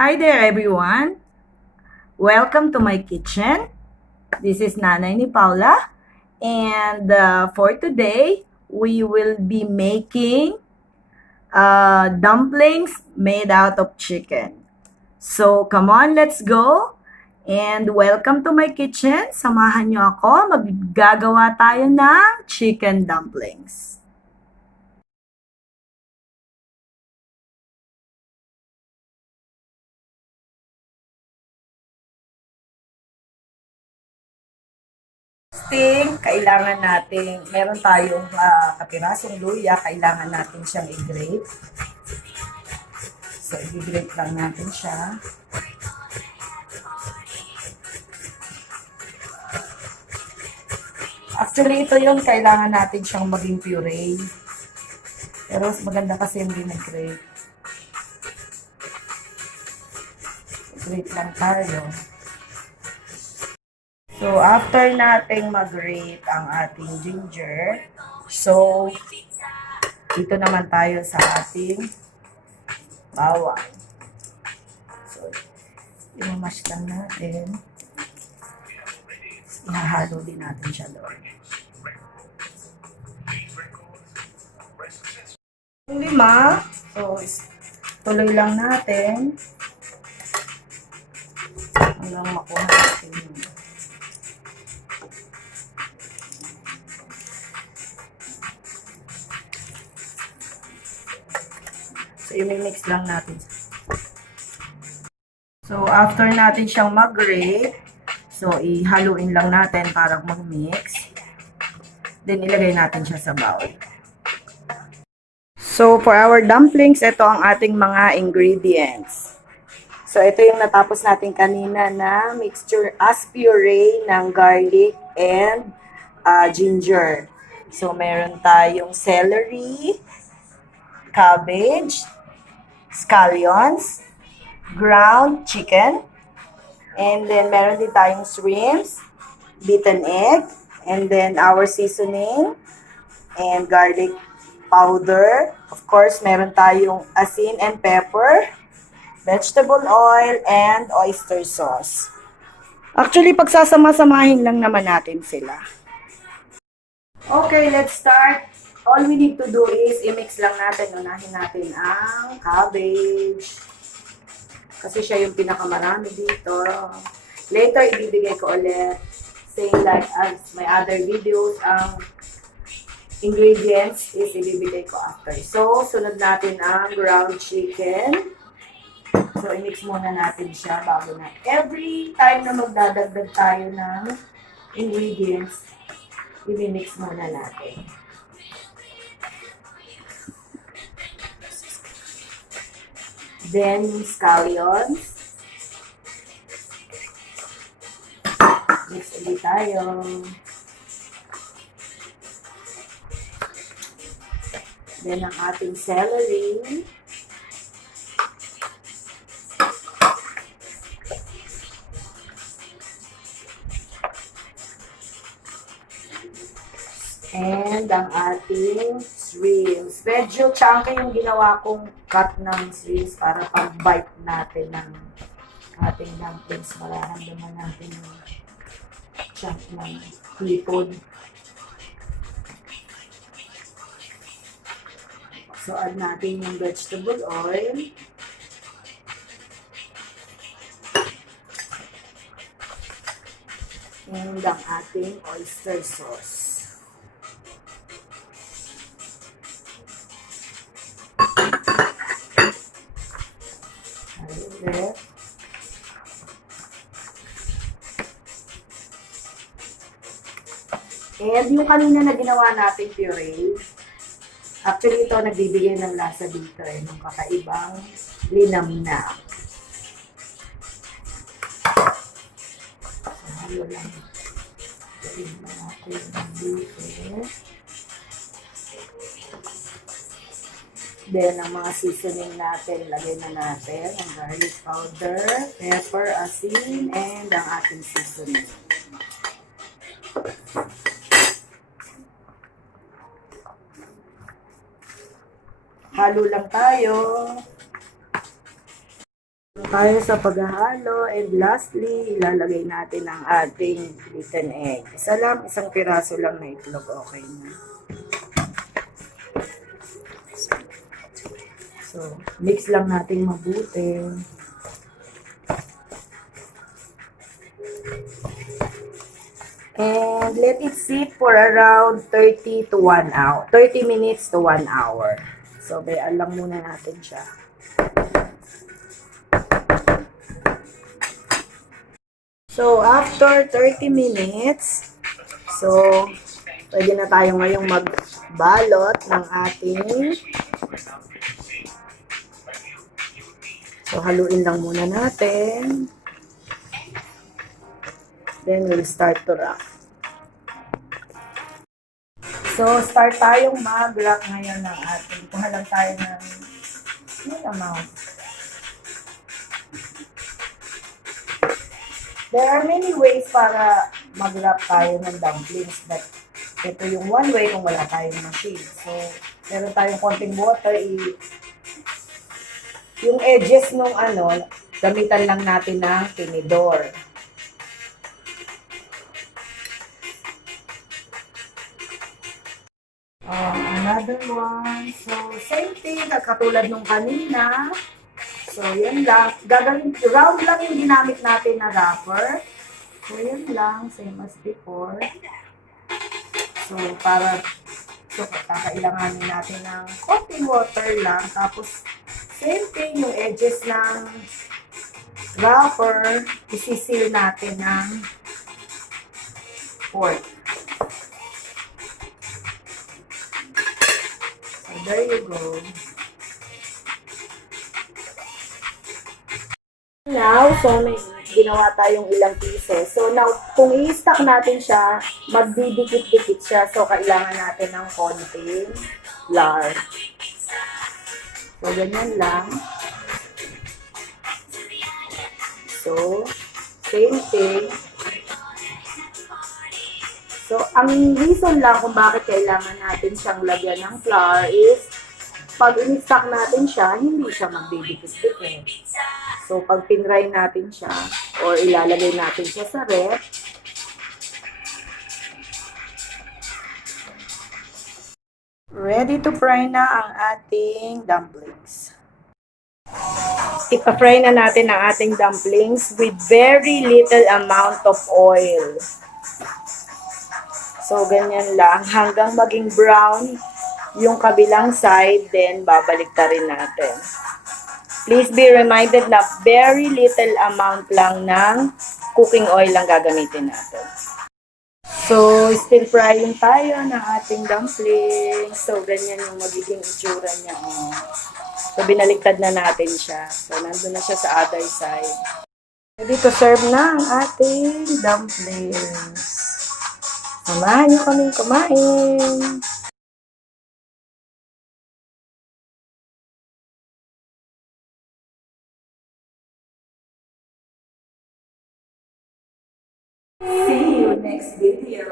Hi there everyone! Welcome to my kitchen. This is Nanay ni Paula and for today we will be making dumplings made out of chicken. So come on, let's go! And welcome to my kitchen. Samahan niyo ako. Maggagawa tayo ng chicken dumplings. Kailangan natin, meron tayong kapirasong luya, kailangan natin siyang i-grate. So, i-grate lang natin siya. Actually, ito yung kailangan natin siyang maging puree. Pero maganda kasi yung ginag-grate. Grate lang tayo. So, after nating mag-grate ang ating ginger, so, dito naman tayo sa ating bawang. So, i-mash lang natin. Ihahalo din natin siya doon. Yung 5, so, tuloy lang natin. Hanggang makuha natin yun. So, i-mix lang natin. So, after natin siyang mag-grate, so, ihaluin lang natin para mag-mix. Then, ilagay natin siya sa bowl. So, for our dumplings, ito ang ating mga ingredients. So, ito yung natapos natin kanina na mixture as puree ng garlic and ginger. So, meron tayong celery, cabbage, scallions, ground chicken, and then meron din tayong shrimps, beaten egg, and then our seasoning, and garlic powder. Of course, meron tayong asin and pepper, vegetable oil, and oyster sauce. Actually, pagsasama-samahin lang naman natin sila. Okay, let's start. All we need to do is i-mix lang natin. Unahin natin ang cabbage. Kasi siya yung pinakamarami dito. Later, ibibigay ko ulit. Same like as my other videos. Ang ingredients is ibibigay ko after. So, sunod natin ang ground chicken. So, i-mix muna natin siya bago na. Every time na magdadagdag tayo ng ingredients, i-mix muna natin. Then, scallions. Mix ulit tayo. Then, ang ating celery. And ang ating shrimps. Medyo chunky yung ginawa kong cut ng shrimps para pang-bite natin ng ating dumplings. Mararamdaman natin yung chunk ng hipon. So, add natin yung vegetable oil. And ang ating oyster sauce. And yung kanina na ginawa natin puree, actually ito nagbibigay ng lasa dito ng kakaibang linamnam. Halo lang. Tignan natin dito. Then, ang mga seasoning natin, lagay na natin ang garlic powder, pepper, asin, and ang ating seasoning. Halo lang tayo. Tayo sa paghahalo, and lastly, ilalagay natin ang ating beaten egg. Isang piraso lang na itlog, okay na. So, mix lang natin mabuti. And let it sit for around 30 to 1 hour. 30 minutes to 1 hour. So, bayaan lang muna natin siya. So, after 30 minutes, so, pwede na tayo ngayong magbalot ng ating. So, haluin lang muna natin. Then, we'll start to wrap. So, start tayong mag-wrap ngayon ng ating. Kuha lang tayo ng small amount. There are many ways para mag-wrap tayo ng dumplings, but ito yung one way kung wala tayong machine. So, meron tayong konting water, yung edges nung gamitan lang natin ng tinidor. Another one. So, same thing, katulad nung kanina. So, yan lang. Round lang yung ginamit natin na wrapper. So, yan lang. Same as before. So, kakailanganin natin ng konting water lang. Tapos, same thing, yung edges ng wrapper, isisil natin ng pork. So, there you go. Now, so may ginawa tayong ilang pieces. So now, kung i-stack natin siya, magdidikit-dikit siya. So, kailangan natin ng konting flour. So, ganyan lang. So, same thing. So, ang reason lang kung bakit kailangan natin siyang lagyan ng flour is pag in-stack natin siya, hindi siya magdidikit-dikit. So, pag pinry natin siya, or ilalagay natin siya sa ref, ready to fry na ang ating dumplings. Ipa-fry na natin ang ating dumplings with very little amount of oil. So, ganyan lang. Hanggang maging brown yung kabilang side, then babalik ta rin natin. Please be reminded na very little amount lang ng cooking oil lang gagamitin natin. So, still frying tayo ng ating dumplings. So, ganyan yung magiging itsura niya. So, binaliktad na natin siya. So, nandun na siya sa other side. Ready to serve na ang ating dumplings. Samahan niyo kaming kumain. See you next video.